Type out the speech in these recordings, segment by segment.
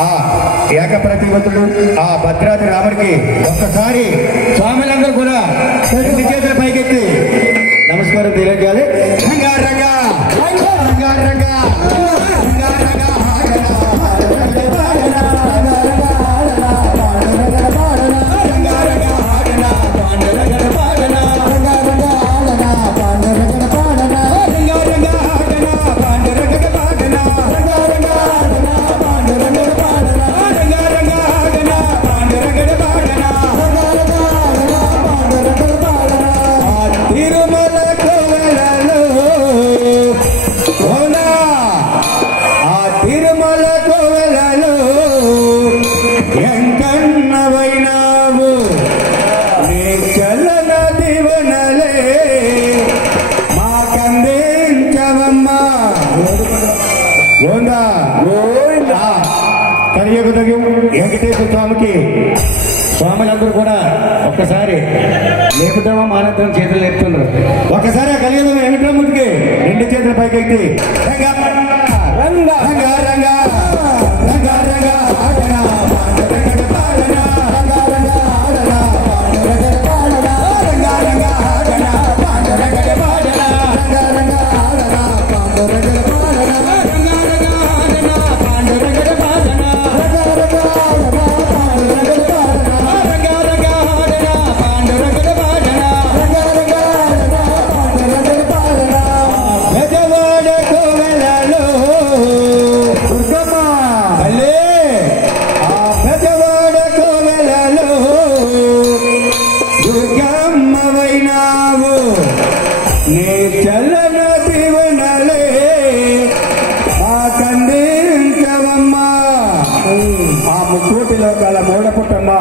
ఆ ఏకప్రతిపత్తుడు ఆ భద్రాద్రి రాముడికి ఒక్కసారి స్వాములందరూ కూడా రెండు చేతుల పైకెత్తి నమస్కారం తెలియజేయాలి. రంగా రంగా రంగా రంగా రంగా రంగా వెంకటేశ్వర స్వామికి స్వాములందరూ కూడా ఒక్కసారి లేపుదామా మానద్దాం చేతులు లేపుతున్నారు. ఒక్కసారి ఆ కలియుగం వెంకటరాముడికి రెండు చేతుల పైకెత్తి రంగా రంగా రంగా రంగా రంగా రంగా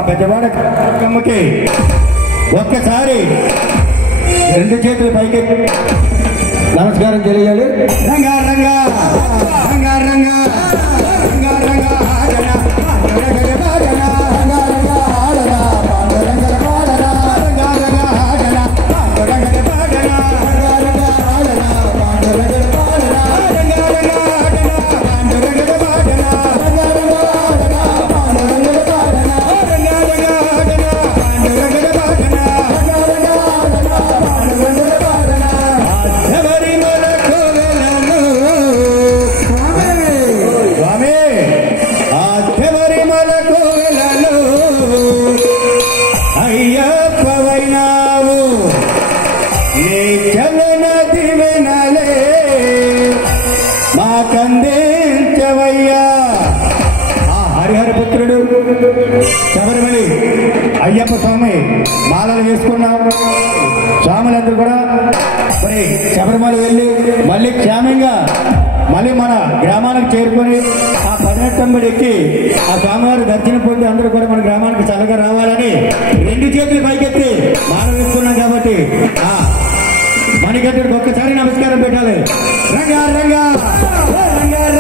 పెద్దవాడమ్మకి ఒక్కసారి రెండు చేతులు పైకి నమస్కారం తెలియాలి. రంగా రంగా రంగా రంగా రంగా రంగా శబరిమలి అయ్యప్ప స్వామి మాలలు వేసుకున్నాం. స్వాములందరూ కూడా మరి శబరిమల వెళ్ళి మళ్ళీ క్షేమంగా మళ్ళీ మన గ్రామానికి చేరుకొని ఆ 18 ఎక్కి ఆ స్వామివారి దర్శనం పొంది అందరూ కూడా మన గ్రామానికి చల్లగా రావాలని రెండు చేతులు పైకెత్తి మాల వేసుకున్నాం. కాబట్టి ఆ మణికంఠుడికి ఒక్కసారి నమస్కారం పెట్టాలి. రంగా రంగా రంగా